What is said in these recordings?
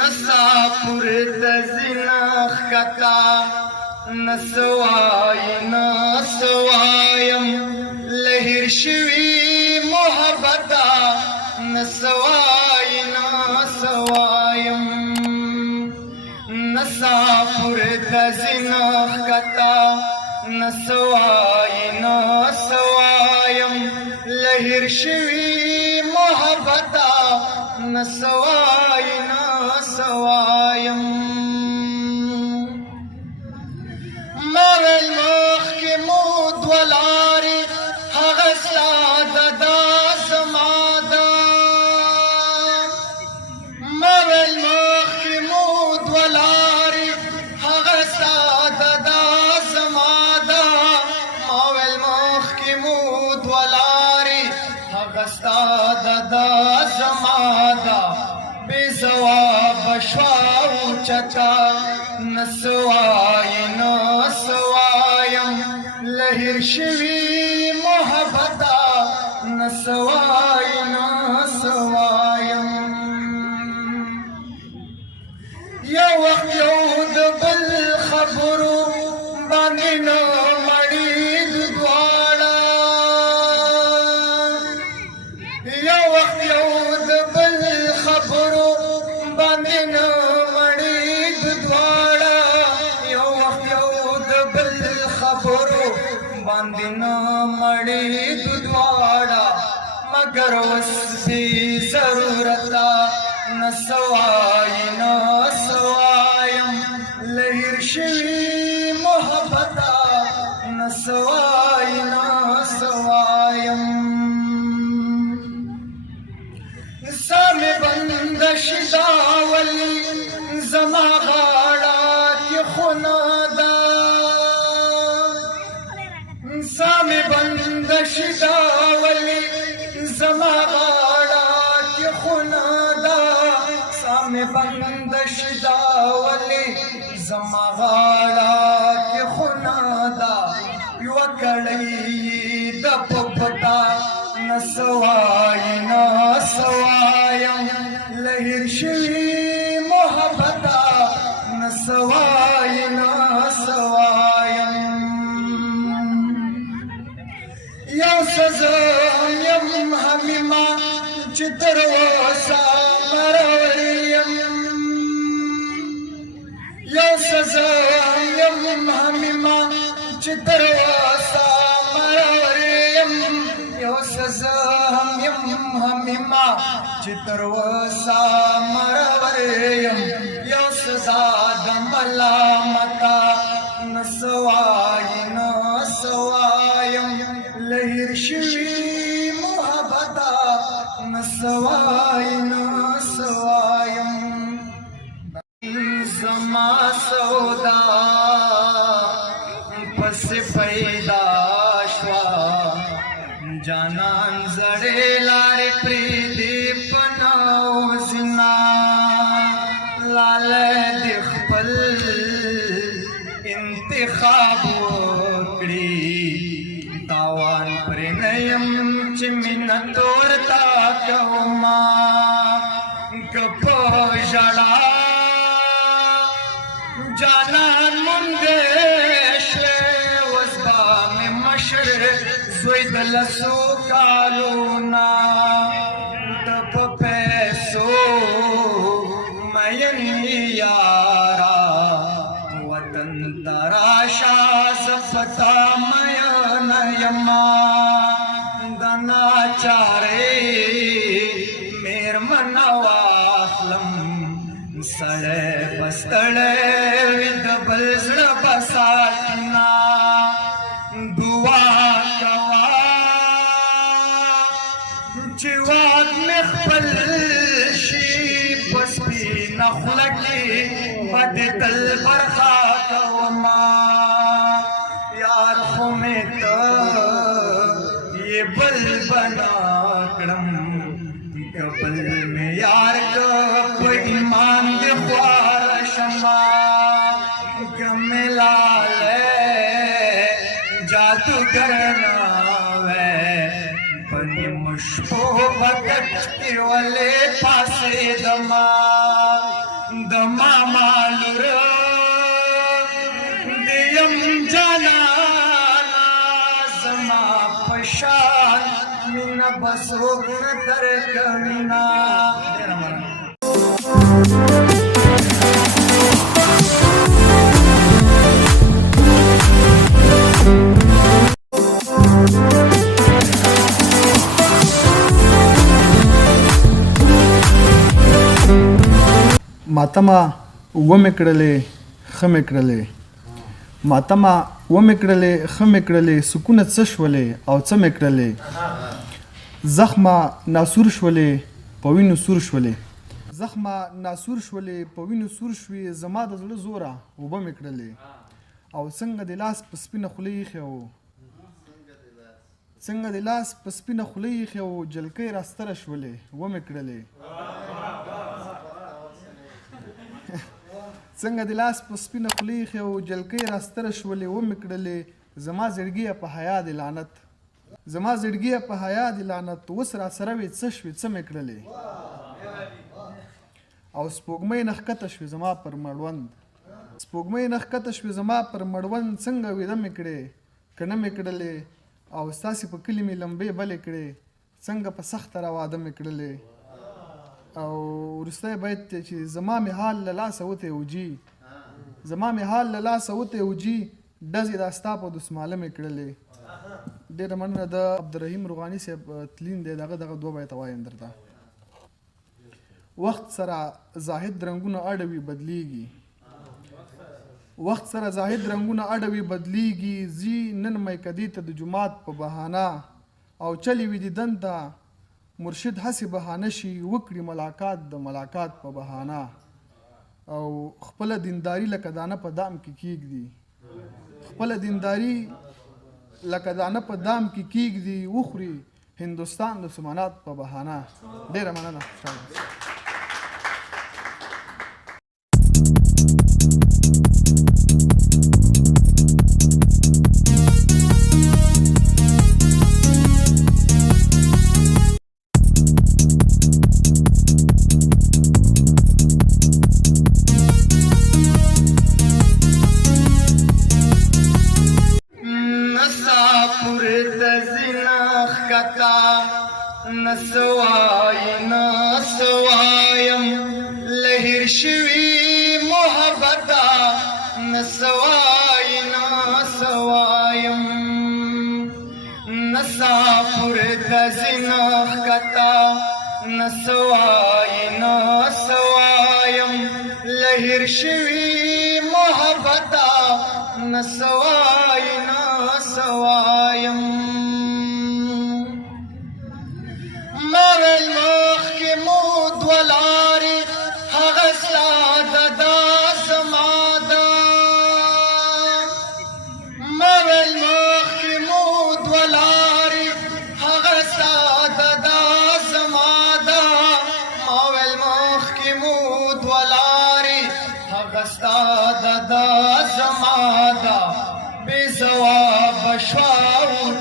نسا پورت زناخ کتا نسوائی نسوایم لہر شوی محبتا نسوائی نسوایم نسا پورت زناخ کتا نسوائی نسوایم لہر شوی محبتا نسوائی نسوایم ماویل مخ کی مود ولاری حغستا ددا زمادا ماویل مخ کی مود ولاری حغستا ددا زمادا ماویل مخ کی مود ولاری حغستا ددا زمادا بے زواب شواو چتا نسوائی نسوایم لہر شوی محبتا نسوائی نسوایم یو وقت یو دبل خبرو باندې نو مړی دواړه یو وقت یو دبل خبرو باندې نو مړی دواړه یو وخت یو دبل خبرو باندې نو مړی دواړه مگر وس دی ضرورتا نسوائی نسوایم لہر شوی محبتا نسوائی نسوایم سامي بند شداولی زما غاڑا کی خنادا سامي بند شداولی زما غاڑا کی خنادا سامي بند شداولی زما غاڑا کی خنادا یو کڑی دپ پتا نسوائی نسوایم لہر شوی محبتا نسوائی نسوایم یو سزم یم حمیما چتر وسا مروریم یو سزم یم حمیما چتر وسا مروریم یو سزا هم یم حمیما چتر وسا مروریم یو سزا د ملامتا نسوائی نسوایم لہر شوی محبتا نسوائی نسوایم زما سودا پس پیدا شوا جانان زڑے لارے پریدی پناو زنا لال دخپل انتخاب وکڑی تاوان پر نیم چمین تورتا کوما گپ جڑا جانان مندش وزدا میں مشر زوی دلسو کالونا دپ پیسو مین یارا وطن تراشا زفتا مین یما دنا چارے میر منواخلم سڑے بستڑے ود بلزڑ بساتنا دعا کوا چواک مخبل شی بس پی نخلکی بد تل برخا کوما یار خومیتا یہ بل بنا کرم کبل میں یار کب ایمان دے خوار شما کملا لے جادو کرنا وے بنی مشکو بکت کی والے پاسے دما د ماما لور دیم جانانا زما پشان مینه بسو در کوینا. ماتما ومې کړلې ښه مې کړلې ماتما ومې کړلې ښه مې کړلې سکونه څه شولې او څه مې کړلې زخمه ناسور شولې په وینو سور شولې زخمه ناسور شولې په وینو سور شوې زما د زړه زوره اوبه مې کړلې او څنګه د لاس په سپینه خوله ایښې وو څنګه د لاس په سپینه خوله ایښې وو جلکۍ راستره شولې ومې کړلې څنګه د لاس په سپینه خوله ایښې وو جلکۍ راستره شولې ومې کړلې زما زړګیه په حیا د لعنت زما زړګیه په حیا د لعنت اوس راسره وې څه شوې څه مې کړلې او سپوږمۍ نه ښکته شوې زما پر مړوند سپوږمۍ نه ښکته شوې زما پر مړوند څنګه ویده مې کړې که نه مې کړلې او ستاسې په کلي مې لمبې بلې کړې څنګه په سخته را واده مې کړلې او وروستی بیت دی چې زما مې حال له لاسه وتی وجي زما مې حال له لاسه وتی وجي ډزې دا ستا په دسماله مې کړلې. ډېره مننه. د عبدالرحیم روغاني صاحب تلین دی دغه دوه بیته وایم درته. وخت سره زاهد رنګونه اړوي بدلیږي وخت سره زاهد رنګونه اړوي بدلیږي ځي نن میکدې ته د جومات په بهانه او چلی وي دیدن ته مرشد هسې بهانه شي وکړي ملاقات د ملاقات په بهانه او خپله دینداري لکه دانه په دام کې کیږدي خپله دینداري لکه دانه په دام کې کیږدي وخوري هندوستان د سمانات په بهانه. ډېره مننه. نسوایم لهر شوی محبتا نسوایم نسافر دزنخ کتا نسوایم لهر شوی محبتا نسوایم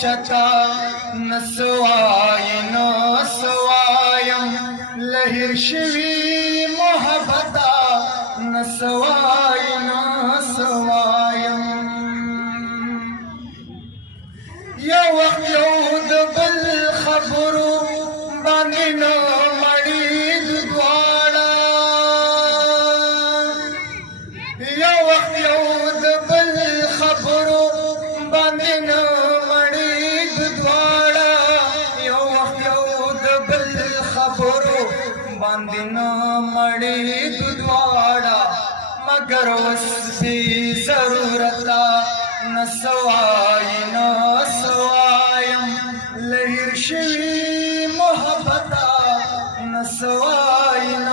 چتا نسوایم لهر شوی محبتا نسوایم یو وخت یو د بل خبرو باندې نه مړی دواړه یو وخت یو د بل خبرو باندې نه مړی دواړه مگر وس بی ضرورتا نسوایم لهر شوی محبتا نسوایم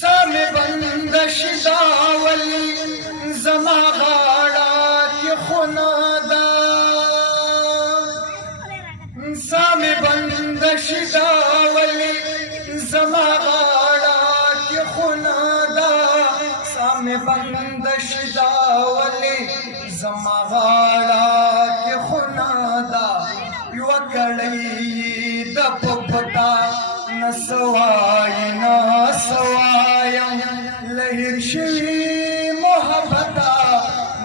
سامي بند شدا ولی زما غاړه کې خونه ده سامي بند شدا ولی زما غاړه کې خونه ده سامي بند شدا ولی زما غاړه کې خونه ده یو کړی د پپتا سوای نه سوایم لهر شوی محبتا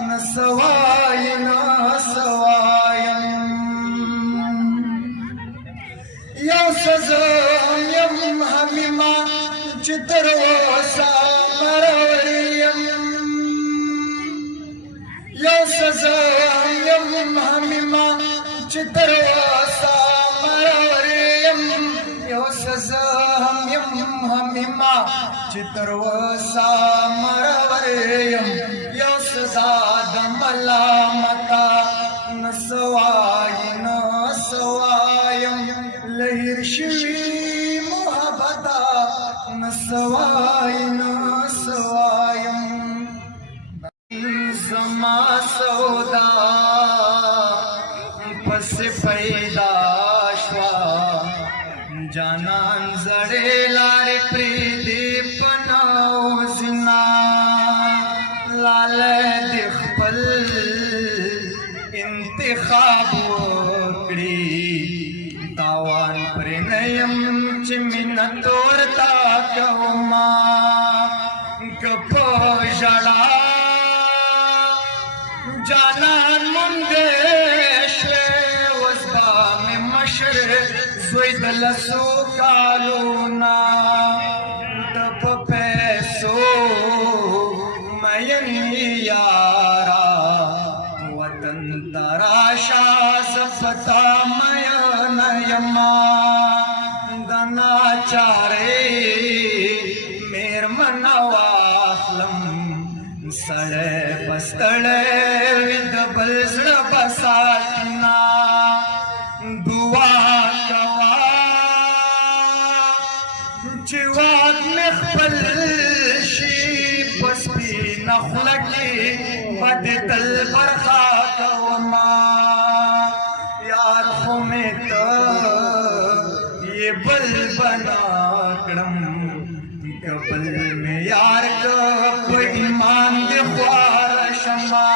نه سوای نه سوایم یو سزم یم همیما چې تر اوسه مروریم یو سزم یم همیما چې تر اوسه مروریم یو سزم یم همیما چې تر اوسه مروریم یو سزا د ملامتا نه سوای نه سوایم لهر شوی محبتا نه سوای نه سوایم زما سودا پس پیدا شوا جانان زړې لارې پریدي پناو زنا لاله د خپل انتخاب وکړي تاوان پرې نه یم چې مینه تورتا کوما که په ژړا جانان مونږ شوې اوس به مې مشر زوی د لسو کالونه د په پیسو مین یارا وطن ته راشه زه پتا مین یما د ناچارې مېرمنه واخلم سړی بستړی وي د بل زړه بساتنا دعا کوه چې واک مې خپل شي په سپینه خوله کې به د تل برخه کومه یار خو مې ته یې بل بنا کړم که بل مې یار که په ایمان دې خواره شمه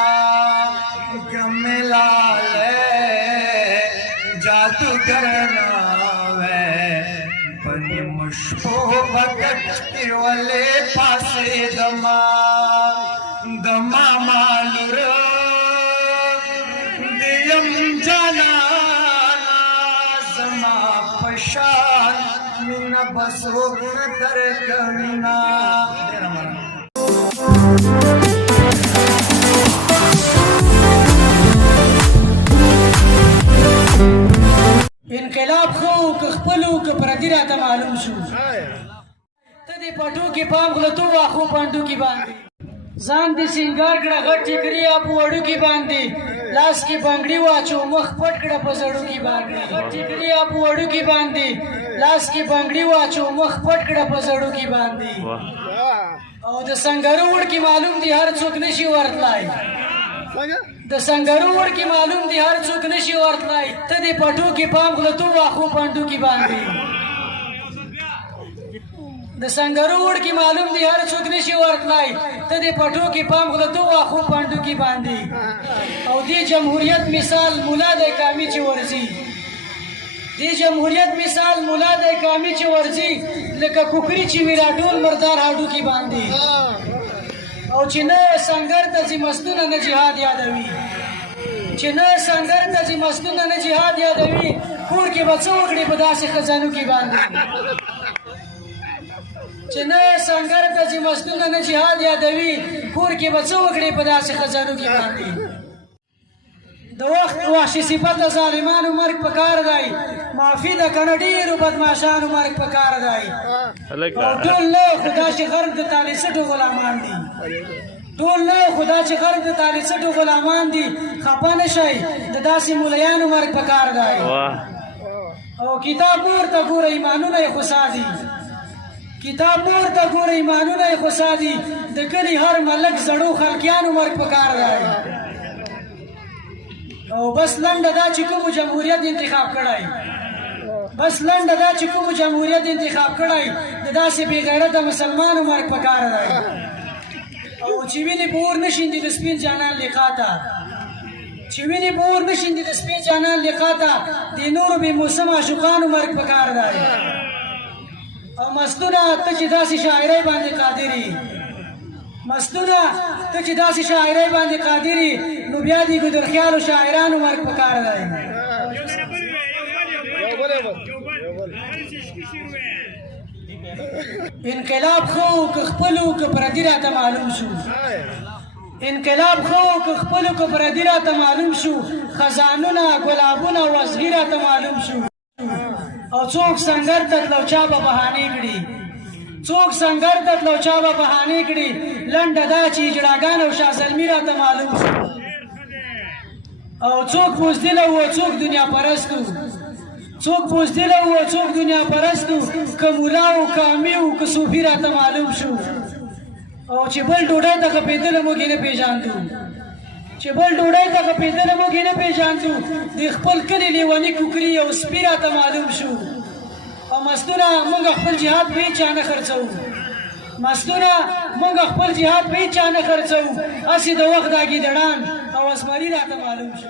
که مې لالی جادوګر نه وی په نیمو شپو به کټ کې ولې پاڅېدمه د ماما لور د یم جانانا زما په شان مینه به څوک نه درکوینه انقلاب خو که خپلو که پردي راته معلوم شو ته دې پټو کې پام غلطو واخو پانډو کې باندې ځان دې سینګار کړه غټ ټیکري په وړو کې باندې لاس کې بنګړي واچو مخ پټ کړه په زړو کې باندې غټ ټیکري په وړو کې باندې لاس کې بنګړي واچو مخ پټ کړه په زړو کې باندې او د سنگرو وړ کې معلوم دي هر څوک نشي ورتلای د سنگرو وړ کې معلوم دي هر څوک نشي ورتلای ته دې پټو کې پام غلطو واخو پانډو کې باندې د سنگرو وړ کې معلوم دي هر څوک نشي ورتلای ته دې پټو کې پام غلطو واخو پانډو کې باندې او دې جمهوریت مثال مولا د کامی چې ورځي دې جمهوریت مثال مولا د کامی چې ورځي لکه کوکری چې وی راټول مردار هاډو کې باندې او چې نه سنگر ته چې مستونه نه جهاد یادوي چې نه سنگر ته چې مستونه نه جهاد یادوي کور کې به څه وکړي په داسې خزانو کې باندې چې نه سنگر ته چې مستونه نه جهاد یادوي کور کې به څه وکړي په داسې خزانو کې باندې د وخت وحشي صفته ظالمانو مرګ پکار دی معافي د کنه ډېرو بدماشانو مرګ پکار دی او ټول نه خدا چې غرب د تالیسټو غلامان دي ټول نه خدا چې غرب د تالیسټو غلامان دي خفه نه شئ د داسې مولیانو مرګ پکار دی او کتاب ورته ګوره ایمانونه یې خوسا دي کتاب ورته ګوره ایمانونه یې خوسا دي د کلي هر ملک زړو خلقیانو مرګ پکار دی او بس لنډه دا چې کوم جمهوریت انتخاب کړی بس لنډه دا چې کوم جمهوریت انتخاب کړی د داسې بې غیرته مسلمانو مرګ پکار دی او چې وینې په اور نه شیندي د سپین جانان لقا ته چې وینې په اور نه شیندي د سپین جانان لقا ته د نورو بې موسم عاشقانو مرګ پکار دی او مستونه ته چې داسې شاعرۍ باندې قادرې مستونه ته چې داسې شاعرۍ باندې قادرې نو بیا دې ګدرخیالو شاعرانو مرګ پکار دی انقلاب خو که خپلو که پردي راته معلوم شو انقلاب خو که خپلو که پردي راته معلوم شو خزانونه ګلابونه وزغي راته معلوم شو او څوک سنگر ته تلو چا به بهانې کړي څوک سنگر ته تلو چا به بهانې کړي لنډه دا چې اجړاګان او شاه زلمي راته معلوم شو او څوک بوزدله و څوک دنیا پرستو څوک بوزدله و څوک دنیا پرستو که مولا و که امي و که صوفي راته معلوم شو او چې بل ډوډۍ ته غپېدله موږ یې نه پېژاندو چې بل ډوډۍ ته غپېدله موږ یې نه پېژاندو د خپل کلي لیوني کوکري او سپي راته معلوم شو او مستونه موږ خپل جهاد په هېچا نه خرڅوو مستونه موږ خپل جهاد په هېچا نه خرڅوو هسې د وخت دا ګیدړان او اسمري راته معلوم شو